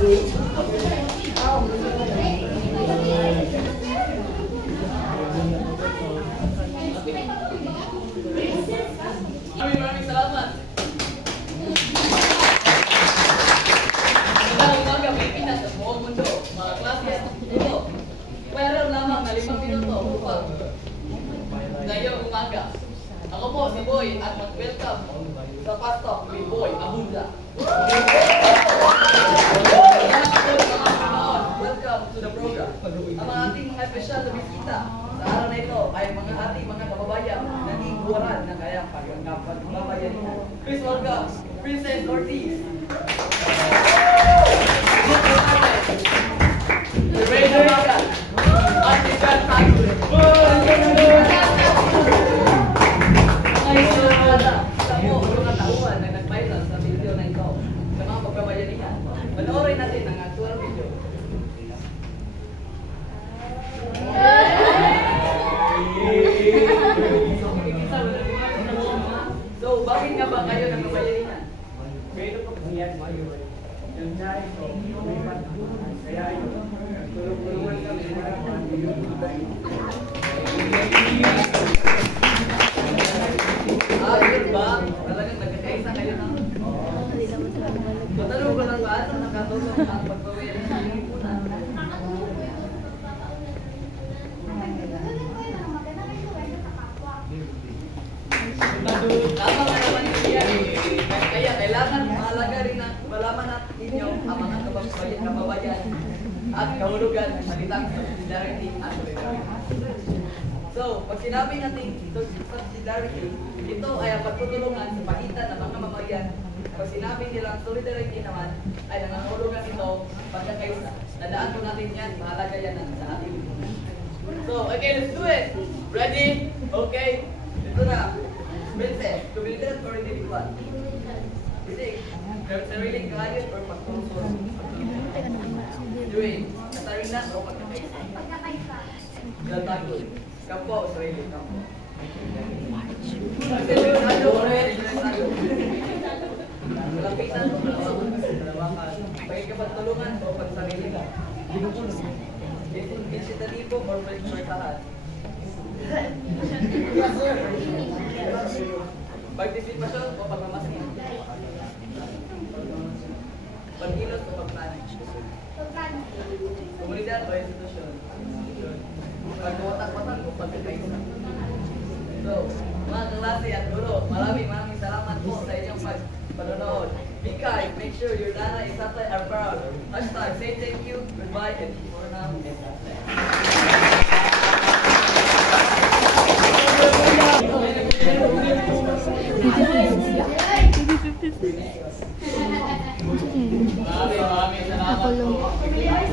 Maraming salamat. Magandang umaga, Pilipinas at buong mundo, mga klase. Ito, meron lamang na 5 minuto upang ngayong umaga. Ako po si Boy at mag-welcome sa Fast Talk with Boy Abunda. Welcome to the program. Ang mga ating mga espesyal na bisita sa araw na ito ay mga ating mga kababayan na iguwaran ng kayang pagbabayanihan. Please welcome Princess Ortiz. The Radio Magan. Ate Jan Tago. Mga tauhan na nag-viral sa video na ito sa mga pagbabayanihan. Panoorin natin ang actual video. So, bakit nga ba kayo nagbabayanihan? Pero pag niyan mayo, yung dahil ko, kaya yun, tulong-tulungan kami Yun ba? Talagang nagkakaisa kayo ng... Matanong ko lang ba, ano nakatulong ang pagbabayanihan ng lipunan? Tama nga naman yan. Kaya kailangan mahalaga rin na malaman natin ninyo ang mga kababayan at kahulugan ng salitang subsidiarity at solidarity. So, pag sinabi natin subsidiarity, ito ay ang pagtutulungan sa pagitan ng mga mamamayan. Pag sinabi nilang solidarity naman, ay nangangahulugan ito pagkakaisa. Tandaan po natin yan, mahalaga yan sa ating lipunan. So, okay, let's do it! Ready? Okay? Ito na. Princess, kumilitan or individual? Kasi, sariling kahit or pagtungkol? Dwayne, katarina o pagkakaisa? Pagkakaisa. Galtagol. Kampo o sarili? Kampo. Ano o realisado? Malapitan o malawakan? Pagkakapagtulungan o pagsarili ka? Initiatibo or pagkakasahan? Partisipasyon o pagmamasin? Pagkilos o pag-manage? Komunidad o institusyon? Pagkawatak-watak o pagkakaisa? So, mga klase at guro, maraming salamat po sa inyong panonood. Be kind, make sure your Nana is Tatay are proud. Hashtag, say thank you, goodbye, and for now, and maraming salamat po.